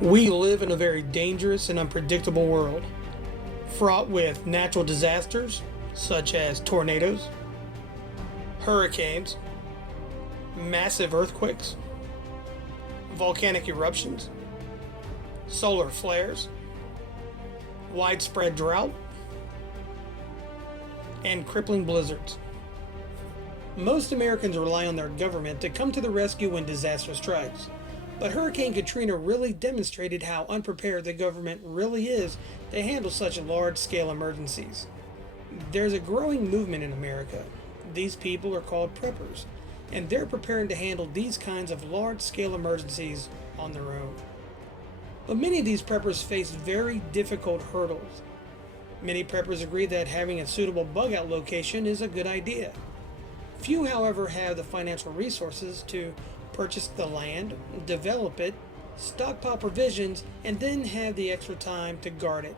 We live in a very dangerous and unpredictable world, fraught with natural disasters such as tornadoes, hurricanes, massive earthquakes, volcanic eruptions, solar flares, widespread drought, and crippling blizzards. Most Americans rely on their government to come to the rescue when disaster strikes. But Hurricane Katrina really demonstrated how unprepared the government really is to handle such large-scale emergencies. There's a growing movement in America. These people are called preppers, and they're preparing to handle these kinds of large-scale emergencies on their own. But many of these preppers face very difficult hurdles. Many preppers agree that having a suitable bug-out location is a good idea. Few, however, have the financial resources to purchase the land, develop it, stockpile provisions, and then have the extra time to guard it.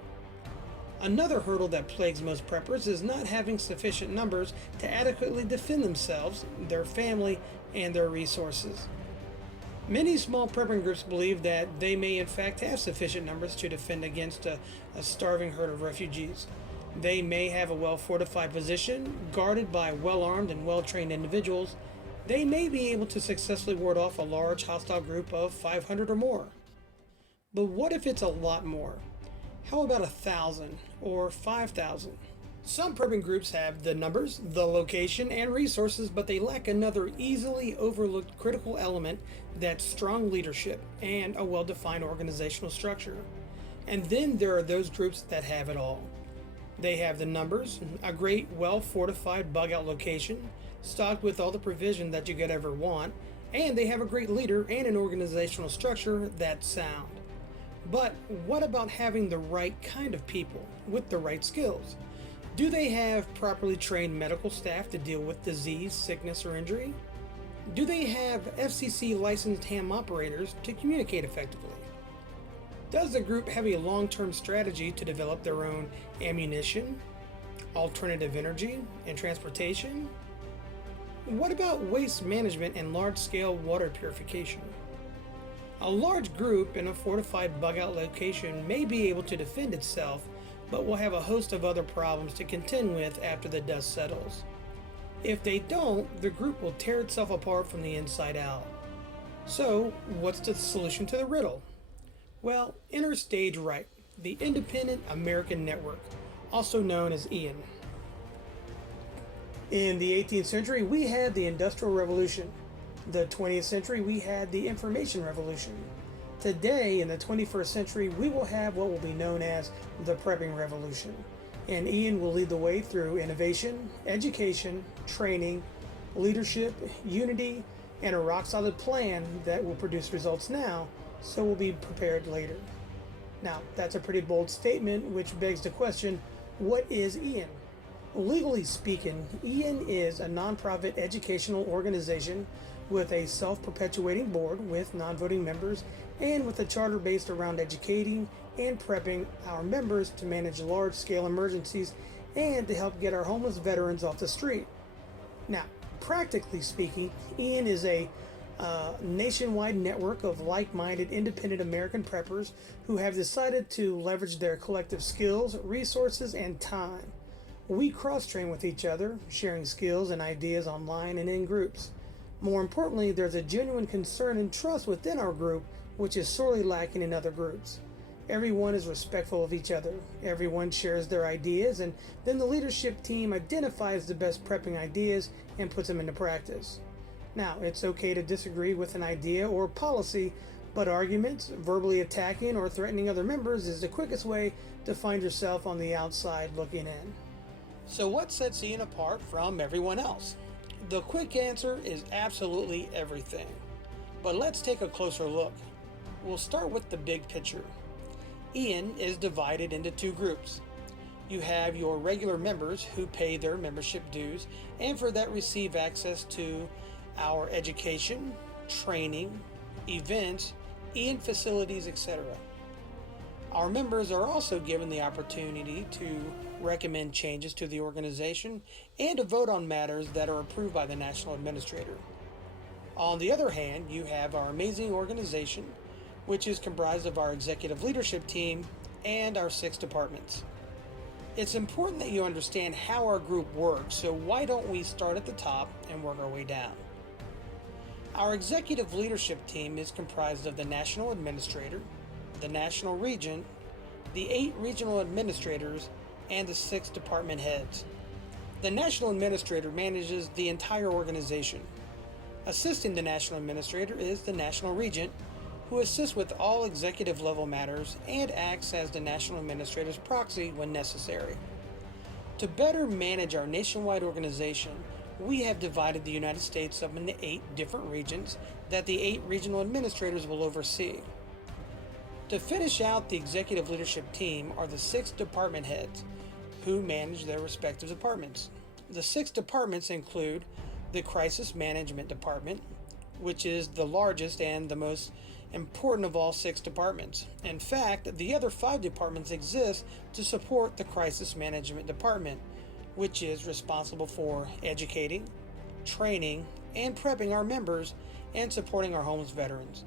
Another hurdle that plagues most preppers is not having sufficient numbers to adequately defend themselves, their family, and their resources. Many small prepping groups believe that they may in fact have sufficient numbers to defend against a starving herd of refugees. They may have a well-fortified position, guarded by well-armed and well-trained individuals. They may be able to successfully ward off a large hostile group of 500 or more. But what if it's a lot more? How about 1,000 or 5,000? Some prepping groups have the numbers, the location, and resources, but they lack another easily overlooked critical element: that's strong leadership and a well-defined organizational structure. And then there are those groups that have it all. They have the numbers, a great well-fortified bug-out location, stocked with all the provision that you could ever want, and they have a great leader and an organizational structure that's sound. But what about having the right kind of people with the right skills? Do they have properly trained medical staff to deal with disease, sickness, or injury? Do they have FCC licensed ham operators to communicate effectively? Does the group have a long-term strategy to develop their own ammunition, alternative energy, and transportation? What about waste management and large-scale water purification? A large group in a fortified bug-out location may be able to defend itself, but will have a host of other problems to contend with after the dust settles. If they don't, the group will tear itself apart from the inside out. So, what's the solution to the riddle? Well, enter stage right, the Independent American Network, also known as IAN. In the 18th century, we had the Industrial Revolution. The 20th century, we had the Information Revolution. Today, in the 21st century, we will have what will be known as the Prepping Revolution. And IAN will lead the way through innovation, education, training, leadership, unity, and a rock-solid plan that will produce results now, so we'll be prepared later. Now, that's a pretty bold statement, which begs the question, what is IAN? Legally speaking, IAN is a nonprofit educational organization with a self-perpetuating board with non-voting members and with a charter based around educating and prepping our members to manage large-scale emergencies and to help get our homeless veterans off the street. Now, practically speaking, IAN is a nationwide network of like-minded independent American preppers who have decided to leverage their collective skills, resources, and time. We cross-train with each other, sharing skills and ideas online and in groups. More importantly, there's a genuine concern and trust within our group, which is sorely lacking in other groups. Everyone is respectful of each other. Everyone shares their ideas, and then the leadership team identifies the best prepping ideas and puts them into practice. Now, it's okay to disagree with an idea or policy, but arguments, verbally attacking or threatening other members is the quickest way to find yourself on the outside looking in. So what sets IAN apart from everyone else? The quick answer is absolutely everything. But let's take a closer look. We'll start with the big picture. IAN is divided into two groups. You have your regular members who pay their membership dues and for that receive access to our education, training, events, IAN facilities, etc. Our members are also given the opportunity to recommend changes to the organization and to vote on matters that are approved by the National Administrator. On the other hand, you have our amazing organization which is comprised of our executive leadership team and our 6 departments. It's important that you understand how our group works, so why don't we start at the top and work our way down? Our executive leadership team is comprised of the national administrator, the national regent, the 8 regional administrators, and the 6 department heads. The national administrator manages the entire organization. Assisting the national administrator is the national regent, who assists with all executive level matters and acts as the national administrator's proxy when necessary. To better manage our nationwide organization, we have divided the United States up into 8 different regions that the 8 regional administrators will oversee. To finish out the executive leadership team are the 6 department heads, who manage their respective departments. The 6 departments include the Crisis Management Department, which is the largest and the most important of all 6 departments. In fact, the other 5 departments exist to support the Crisis Management Department, which is responsible for educating, training, and prepping our members and supporting our homeless veterans.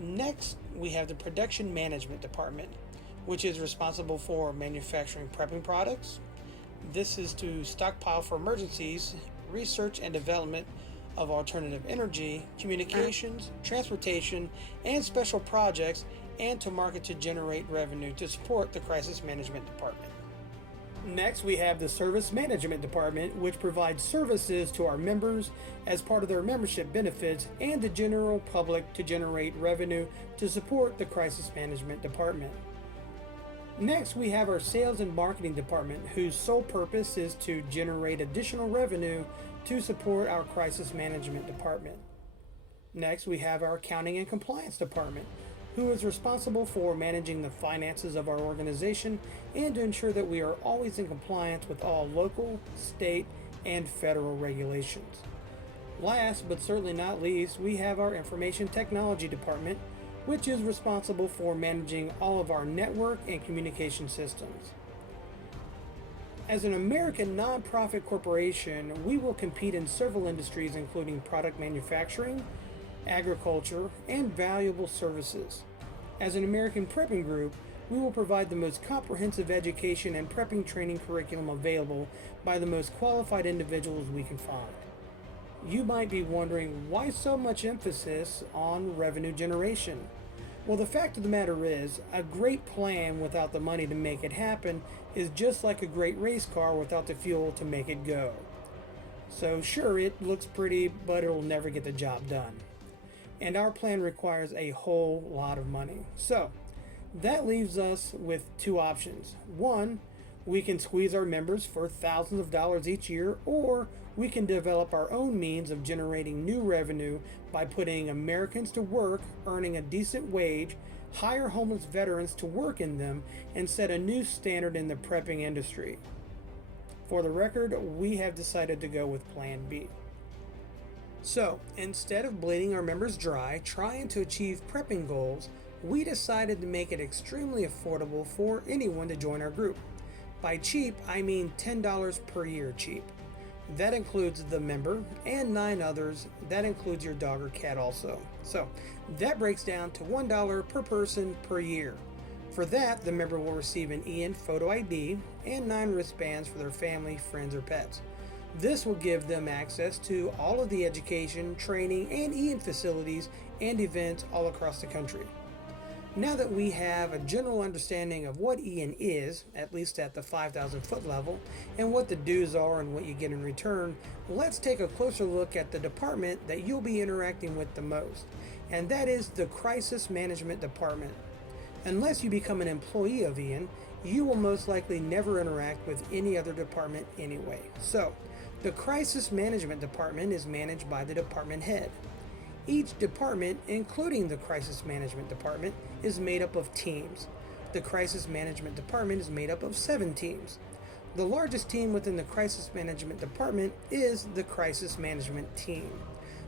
Next, we have the Production Management Department, which is responsible for manufacturing prepping products. This is to stockpile for emergencies, research and development of alternative energy, communications, transportation, and special projects, and to market to generate revenue to support the Crisis Management Department. Next, we have the Service Management Department, which provides services to our members as part of their membership benefits and the general public to generate revenue to support the Crisis Management Department. Next, we have our Sales and Marketing Department, whose sole purpose is to generate additional revenue to support our Crisis Management Department. Next, we have our Accounting and Compliance Department, who is responsible for managing the finances of our organization and to ensure that we are always in compliance with all local, state, and federal regulations. Last but certainly not least, we have our Information Technology Department, which is responsible for managing all of our network and communication systems. As an American nonprofit corporation, we will compete in several industries including product manufacturing, agriculture, and valuable services. As an American prepping group, we will provide the most comprehensive education and prepping training curriculum available by the most qualified individuals we can find. You might be wondering why so much emphasis on revenue generation. Well, the fact of the matter is, a great plan without the money to make it happen is just like a great race car without the fuel to make it go. So sure, it looks pretty, but it'll never get the job done. And our plan requires a whole lot of money. So that leaves us with 2 options. One, we can squeeze our members for thousands of dollars each year, or we can develop our own means of generating new revenue by putting Americans to work, earning a decent wage, hire homeless veterans to work in them, and set a new standard in the prepping industry. For the record, we have decided to go with Plan B. So, instead of bleeding our members dry trying to achieve prepping goals, we decided to make it extremely affordable for anyone to join our group. By cheap, I mean $10 per year cheap. That includes the member and 9 others. That includes your dog or cat also. So, that breaks down to $1 per person per year. For that, the member will receive an Ian photo ID and 9 wristbands for their family, friends, or pets. This will give them access to all of the education, training, and Ian facilities and events all across the country. Now that we have a general understanding of what Ian is, at least at the 5,000 foot level, and what the dues are and what you get in return, let's take a closer look at the department that you'll be interacting with the most, and that is the Crisis Management Department. Unless you become an employee of Ian, you will most likely never interact with any other department anyway. So, the Crisis Management Department is managed by the department head. Each department, including the Crisis Management Department, is made up of teams. The Crisis Management Department is made up of 7 teams. The largest team within the Crisis Management Department is the Crisis Management Team.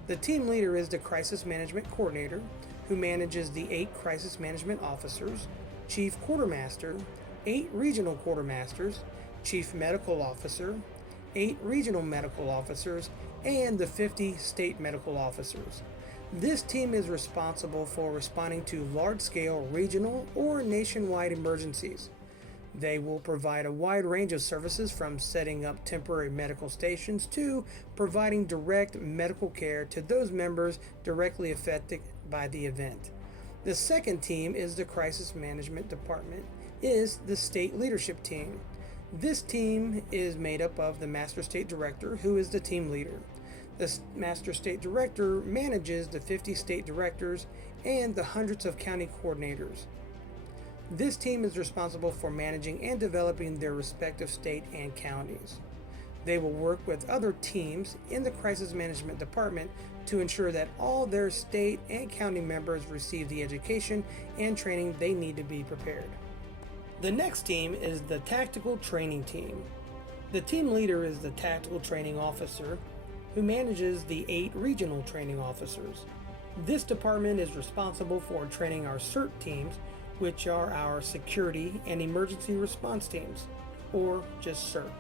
The team leader is the Crisis Management Coordinator, who manages the 8 Crisis Management Officers, Chief Quartermaster, 8 Regional Quartermasters, Chief Medical Officer, 8 Regional Medical Officers, and the 50 State Medical Officers. This team is responsible for responding to large-scale regional or nationwide emergencies. They will provide a wide range of services from setting up temporary medical stations to providing direct medical care to those members directly affected by the event. The second team is the Crisis Management Department, is the state leadership team. This team is made up of the Master State Director, who is the team leader. The Master State Director manages the 50 state directors and the hundreds of county coordinators. This team is responsible for managing and developing their respective state and counties. They will work with other teams in the Crisis Management Department to ensure that all their state and county members receive the education and training they need to be prepared. The next team is the Tactical Training Team. The team leader is the Tactical Training Officer, who manages the 8 regional training officers. This department is responsible for training our CERT teams, which are our Security and Emergency Response Teams, or just CERT.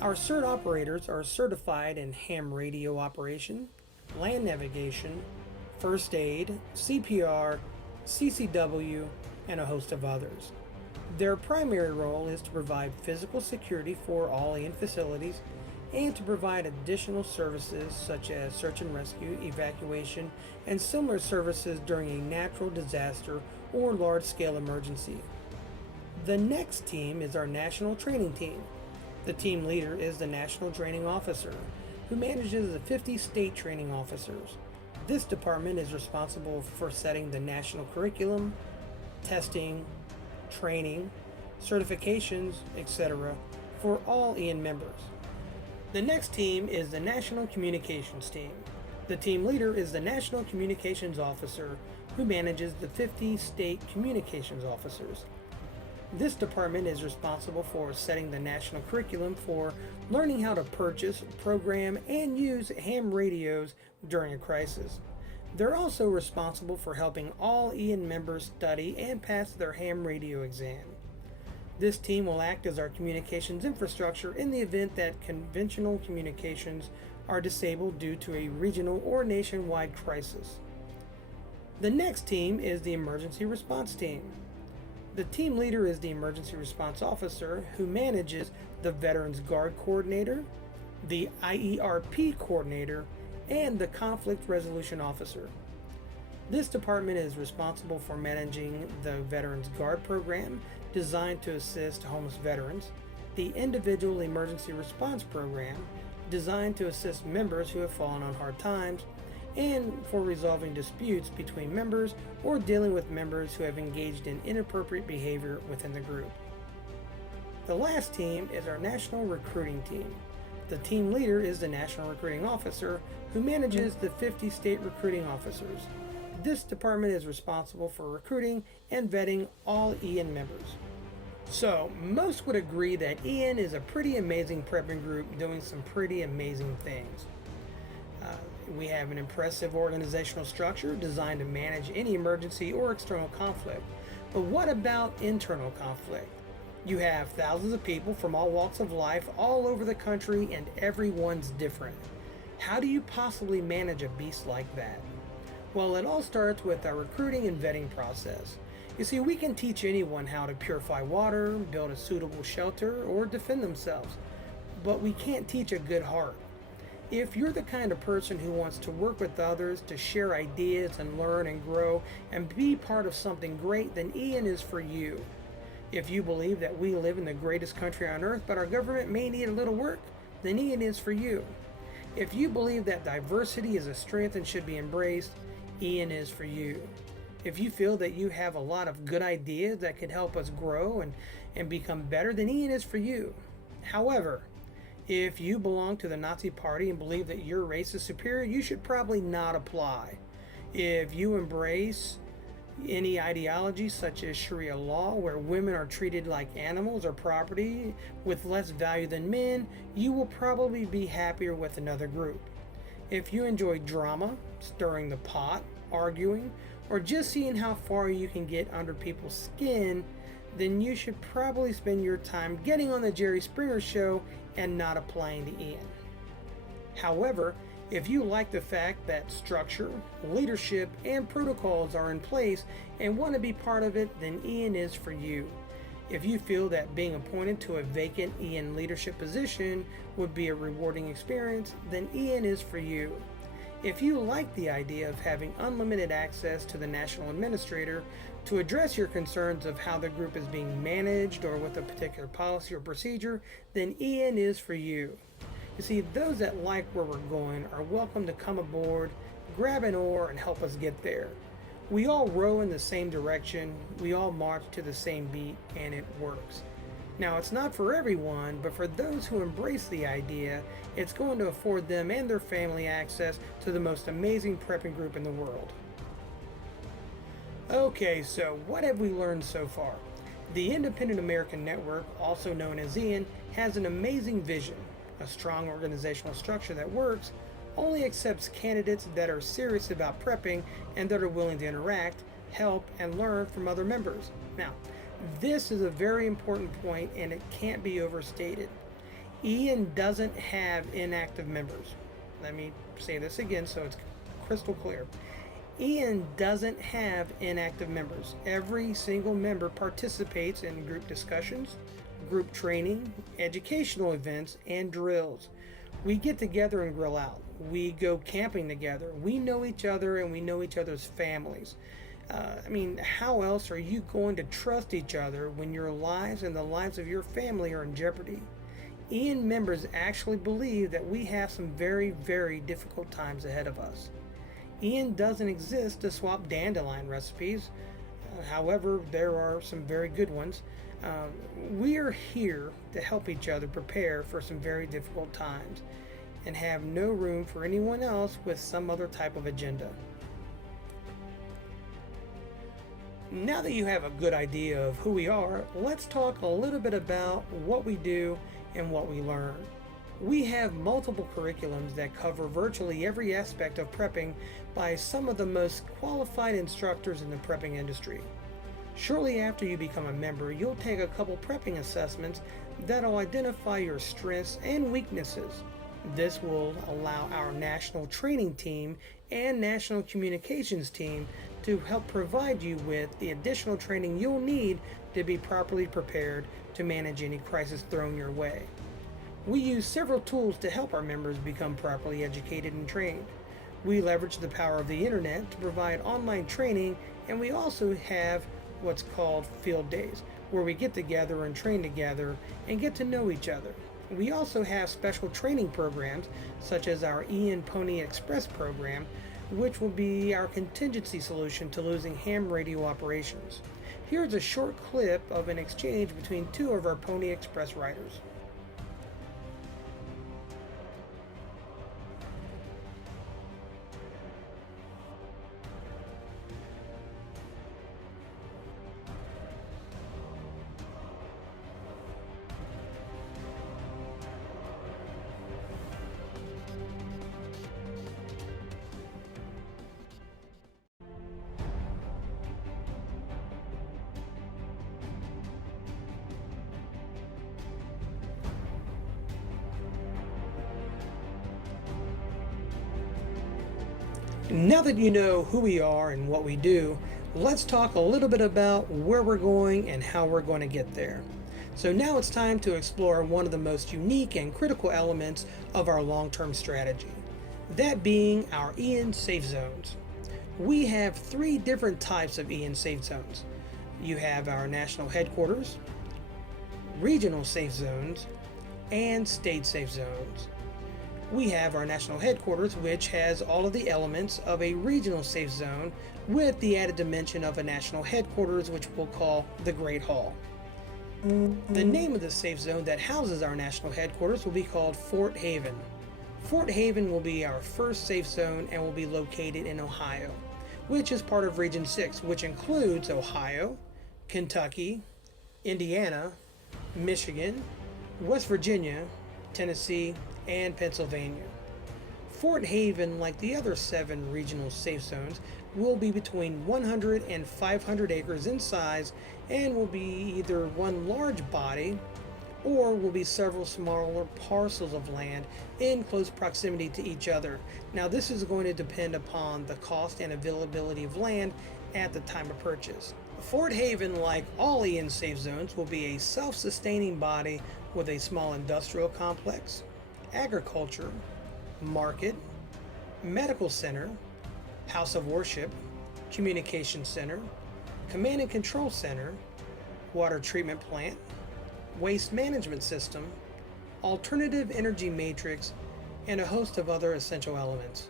Our CERT operators are certified in ham radio operation, land navigation, first aid, CPR, CCW, and a host of others. Their primary role is to provide physical security for all IAN facilities and to provide additional services such as search and rescue, evacuation, and similar services during a natural disaster or large-scale emergency. The next team is our National Training Team. The team leader is the National Training Officer, who manages the 50 state training officers. This department is responsible for setting the national curriculum, testing, training, certifications, etc. for all IAN members. The next team is the National Communications Team. The team leader is the National Communications Officer, who manages the 50 state communications officers. This department is responsible for setting the national curriculum for learning how to purchase, program, and use ham radios during a crisis. They're also responsible for helping all IAN members study and pass their ham radio exam. This team will act as our communications infrastructure in the event that conventional communications are disabled due to a regional or nationwide crisis. The next team is the Emergency Response Team. The team leader is the Emergency Response Officer, who manages the Veterans Guard Coordinator, the IERP Coordinator, and the Conflict Resolution Officer. This department is responsible for managing the Veterans Guard program designed to assist homeless veterans, the Individual Emergency Response program designed to assist members who have fallen on hard times, and for resolving disputes between members or dealing with members who have engaged in inappropriate behavior within the group. The last team is our National Recruiting Team. The team leader is the National Recruiting Officer, who manages the 50 state recruiting officers. This department is responsible for recruiting and vetting all IAN members. So, most would agree that IAN is a pretty amazing prepping group doing some pretty amazing things. We have an impressive organizational structure designed to manage any emergency or external conflict. But what about internal conflict? You have thousands of people from all walks of life all over the country, and everyone's different. How do you possibly manage a beast like that? Well, it all starts with our recruiting and vetting process. You see, we can teach anyone how to purify water, build a suitable shelter, or defend themselves, but we can't teach a good heart. If you're the kind of person who wants to work with others, to share ideas and learn and grow and be part of something great, then IAN is for you. If you believe that we live in the greatest country on earth, but our government may need a little work, then IAN is for you. If you believe that diversity is a strength and should be embraced, IAN is for you. If you feel that you have a lot of good ideas that could help us grow and become better, then IAN is for you. However, if you belong to the Nazi Party and believe that your race is superior, you should probably not apply. If you embrace any ideology such as Sharia law, where women are treated like animals or property with less value than men, you will probably be happier with another group. If you enjoy drama, stirring the pot, arguing, or just seeing how far you can get under people's skin, then you should probably spend your time getting on the Jerry Springer Show and not applying to IAN. However, If you like the fact that structure, leadership, and protocols are in place and want to be part of it, then Ian is for you. If you feel that being appointed to a vacant Ian leadership position would be a rewarding experience, then Ian is for you. If you like the idea of having unlimited access to the National Administrator to address your concerns of how the group is being managed or with a particular policy or procedure, then Ian is for you. You see, those that like where we're going are welcome to come aboard, grab an oar, and help us get there. We all row in the same direction, we all march to the same beat, and it works. Now, it's not for everyone, but for those who embrace the idea, it's going to afford them and their family access to the most amazing prepping group in the world. Okay, so what have we learned so far? The Independent American Network, also known as Ian, has an amazing vision, a strong organizational structure that works, only accepts candidates that are serious about prepping and that are willing to interact, help, and learn from other members. Now, this is a very important point and it can't be overstated. Ian doesn't have inactive members. Let me say this again so it's crystal clear. Ian doesn't have inactive members. Every single member participates in group discussions, group training, educational events, and drills. We get together and grill out. We go camping together. We know each other and we know each other's families. How else are you going to trust each other when your lives and the lives of your family are in jeopardy? Ian members actually believe that we have some very, very difficult times ahead of us. Ian doesn't exist to swap dandelion recipes. However, there are some very good ones. We are here to help each other prepare for some very difficult times and have no room for anyone else with some other type of agenda. Now that you have a good idea of who we are, let's talk a little bit about what we do and what we learn. We have multiple curriculums that cover virtually every aspect of prepping by some of the most qualified instructors in the prepping industry. Shortly after you become a member, you'll take a couple prepping assessments that'll identify your strengths and weaknesses. This will allow our national training team and national communications team to help provide you with the additional training you'll need to be properly prepared to manage any crisis thrown your way. We use several tools to help our members become properly educated and trained. We leverage the power of the internet to provide online training, and we also have what's called field days, where we get together and train together and get to know each other. We also have special training programs such as our Ian Pony Express program, which will be our contingency solution to losing ham radio operations. Here's a short clip of an exchange between two of our Pony Express riders. Now that you know who we are and what we do, let's talk a little bit about where we're going and how we're going to get there. So now it's time to explore one of the most unique and critical elements of our long-term strategy, that being our Ian Safe Zones. We have three different types of Ian Safe Zones. You have our national headquarters, regional safe zones, and state safe zones. We have our national headquarters, which has all of the elements of a regional safe zone with the added dimension of a national headquarters, which we'll call the Great Hall. The name of the safe zone that houses our national headquarters will be called Fort Haven. Fort Haven will be our first safe zone and will be located in Ohio, which is part of Region 6, which includes Ohio, Kentucky, Indiana, Michigan, West Virginia, Tennessee, and Pennsylvania. Fort Haven, like the other 7 regional safe zones, will be between 100 and 500 acres in size and will be either one large body or will be several smaller parcels of land in close proximity to each other. Now, this is going to depend upon the cost and availability of land at the time of purchase. Fort Haven, like all Ian safe zones, will be a self-sustaining body with a small industrial complex, agriculture, market, medical center, house of worship, communication center, command and control center, water treatment plant, waste management system, alternative energy matrix, and a host of other essential elements.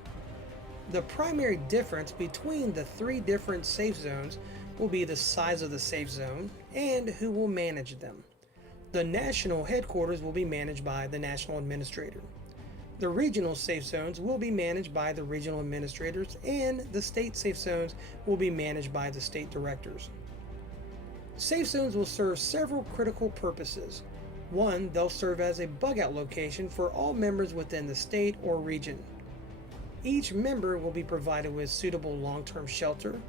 The primary difference between the three different safe zones will be the size of the safe zone and who will manage them. The national headquarters will be managed by the national administrator. The regional safe zones will be managed by the regional administrators, and the state safe zones will be managed by the state directors. Safe zones will serve several critical purposes. One, they'll serve as a bug-out location for all members within the state or region. Each member will be provided with suitable long-term shelter,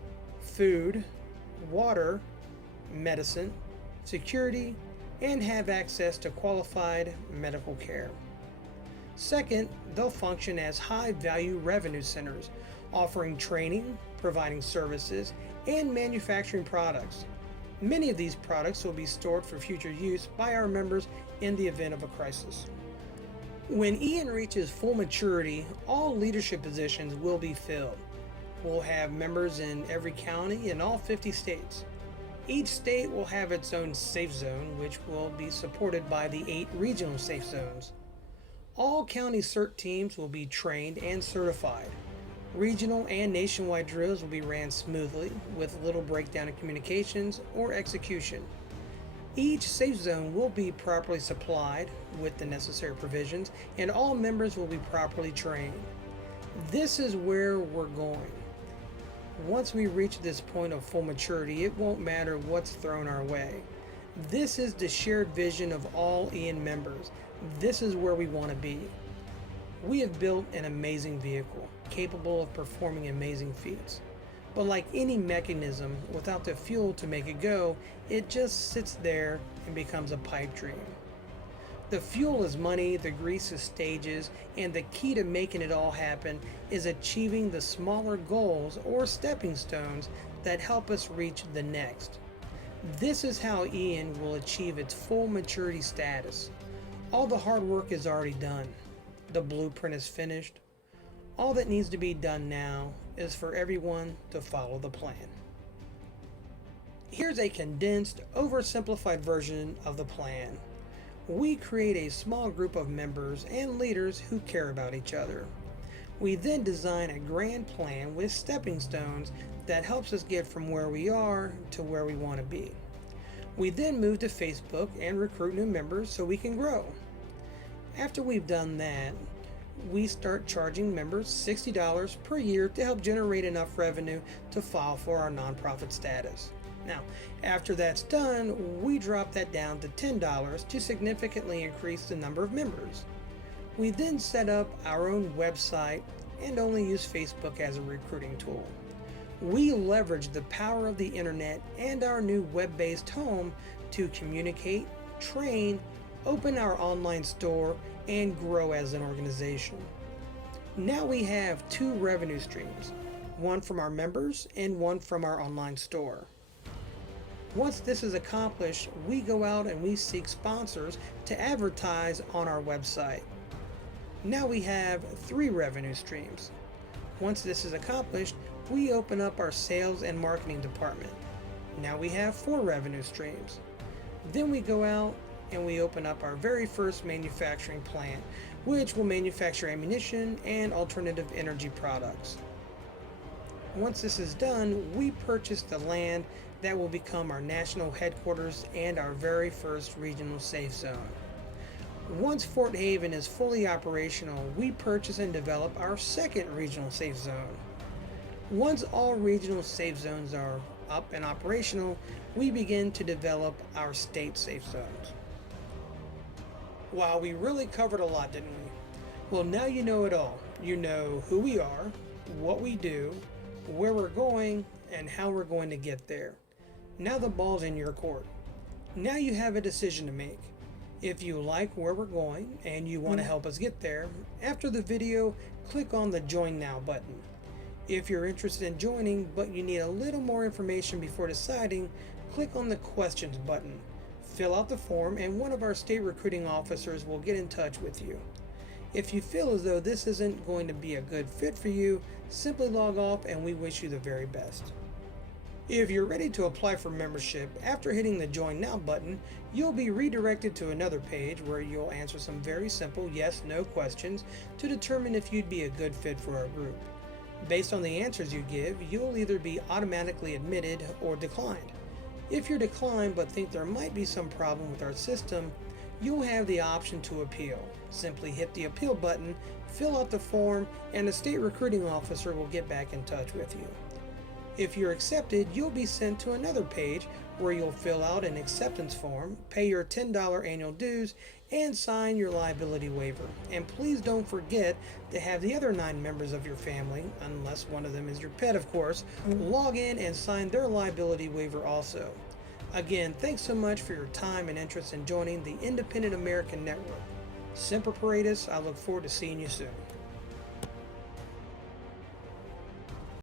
food, water, medicine, security, and have access to qualified medical care. Second, they'll function as high-value revenue centers, offering training, providing services, and manufacturing products. Many of these products will be stored for future use by our members in the event of a crisis. When Ian reaches full maturity, all leadership positions will be filled. We'll have members in every county in all 50 states. Each state will have its own safe zone, which will be supported by the 8 regional safe zones. All county CERT teams will be trained and certified. Regional and nationwide drills will be ran smoothly with little breakdown in communications or execution. Each safe zone will be properly supplied with the necessary provisions, and all members will be properly trained. This is where we're going. Once we reach this point of full maturity, it won't matter what's thrown our way. This is the shared vision of all Ian members. This is where we want to be. We have built an amazing vehicle, capable of performing amazing feats. But like any mechanism, without the fuel to make it go, it just sits there and becomes a pipe dream. The fuel is money, the grease is stages, and the key to making it all happen is achieving the smaller goals or stepping stones that help us reach the next. This is how Ian will achieve its full maturity status. All the hard work is already done. The blueprint is finished. All that needs to be done now is for everyone to follow the plan. Here's a condensed, oversimplified version of the plan. We create a small group of members and leaders who care about each other. We then design a grand plan with stepping stones that helps us get from where we are to where we want to be. We then move to Facebook and recruit new members so we can grow. After we've done that, we start charging members $60 per year to help generate enough revenue to file for our nonprofit status. Now, after that's done, we drop that down to $10 to significantly increase the number of members. We then set up our own website and only use Facebook as a recruiting tool. We leverage the power of the internet and our new web-based home to communicate, train, open our online store, and grow as an organization. Now we have 2 revenue streams, one from our members and one from our online store. Once this is accomplished, we go out and we seek sponsors to advertise on our website. Now we have 3 revenue streams. Once this is accomplished, we open up our sales and marketing department. Now we have 4 revenue streams. Then we go out and we open up our very first manufacturing plant, which will manufacture ammunition and alternative energy products. Once this is done, we purchase the land that will become our national headquarters and our very first regional safe zone. Once Fort Haven is fully operational, we purchase and develop our second regional safe zone. Once all regional safe zones are up and operational, we begin to develop our state safe zones. Wow, we really covered a lot, didn't we? Well, now you know it all. You know who we are, what we do, where we're going, and how we're going to get there. Now the ball's in your court. Now you have a decision to make. If you like where we're going and you want to help us get there, after the video, click on the Join Now button. If you're interested in joining but you need a little more information before deciding, click on the Questions button. Fill out the form and one of our state recruiting officers will get in touch with you. If you feel as though this isn't going to be a good fit for you, simply log off and we wish you the very best. If you're ready to apply for membership, after hitting the Join Now button, you'll be redirected to another page where you'll answer some very simple yes/no questions to determine if you'd be a good fit for our group. Based on the answers you give, you'll either be automatically admitted or declined. If you're declined but think there might be some problem with our system, you'll have the option to appeal. Simply hit the appeal button, fill out the form, and the state recruiting officer will get back in touch with you. If you're accepted, you'll be sent to another page where you'll fill out an acceptance form, pay your $10 annual dues, and sign your liability waiver. And please don't forget to have the other 9 members of your family, unless one of them is your pet of course, log in and sign their liability waiver also. Again, thanks so much for your time and interest in joining the Independent American Network. Semper Paratus, I look forward to seeing you soon.